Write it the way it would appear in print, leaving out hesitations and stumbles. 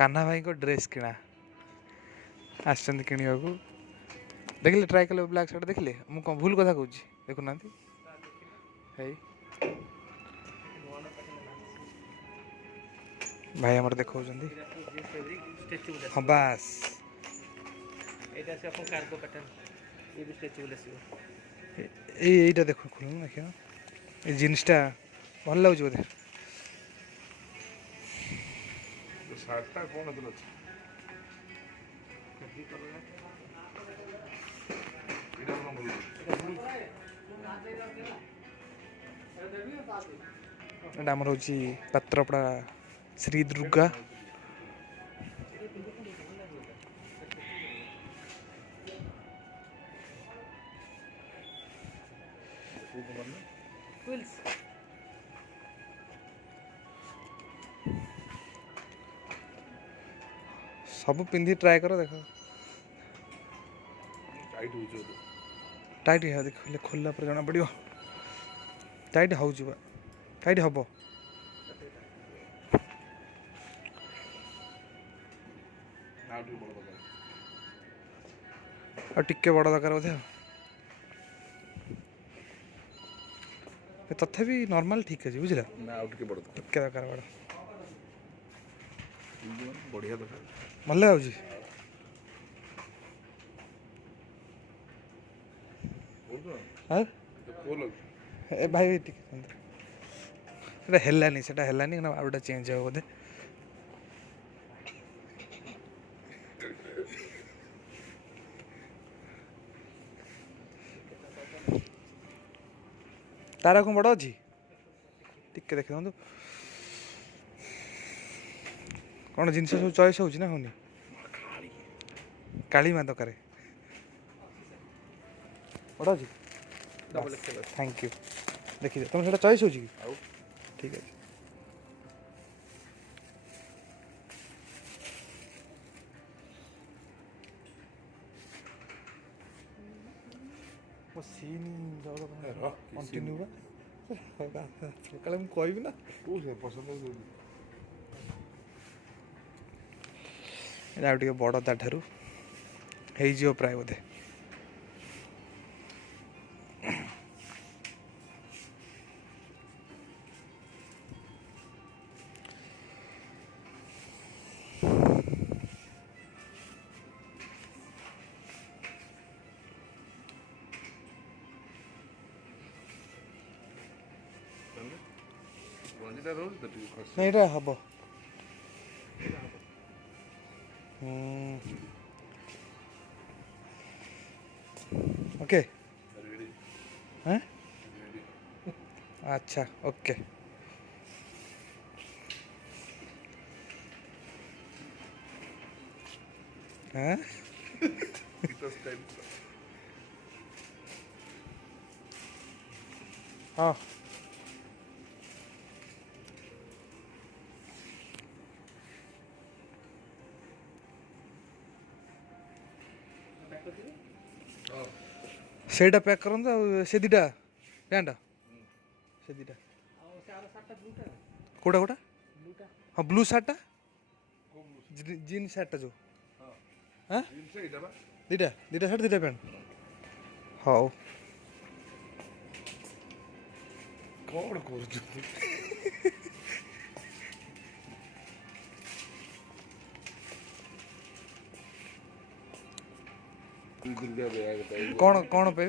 कान्हा भाई को ड्रेस किणा आसचंदी किणिबाकू देखिले ट्राई कले ब्लैक शर्ट देखिले मु कौन भूल कथा कहूँ देखुना भाई आमर देखा हाँ बास এইটা দেখো খুলুন দেখো এই জিনিসটা ভালো লাগুছে বোধে শার্টটা কোন দিল এটা আমার হচ্ছে পাত্রপড়া শ্রী দুর্গা सब पिंधि ट्राए कर देख टाइट है देख खोलला पर जना पड़ो टाइट हो टाइट हम टिके बड़ दरकार बोधे तथापि नॉर्मल ठीक है बुझला टिके दरकार बड़ बढ़िया दरकार भल लाଗୁଛି ए भाई टिके सेटा हेलानी सेटा हेलानी ना आउटा चेंज हो बोधे तारा को बड़ अच्छी टिके देख दिखाँ कौन जिनस सब चॉइस हो होनी काली माँ दरकार बड़ अच्छी थैंक यू देखिए तुम से चॉइस हो ठीक है सीन कंटिन्यू कल कहबी ना टे बड़ ताठू हो प्राय बोधे नहीं हम ओके हैं अच्छा ओके हैं हाँ सेटा पैक कर से दीटा पैंट से दीटा कोटा कोटा हाँ ब्लू शार्टा जीन शार्टा जो हाँ दीटा दीटा शार्ट दीटा पैंट हाँ कौन कर कौन कौन पे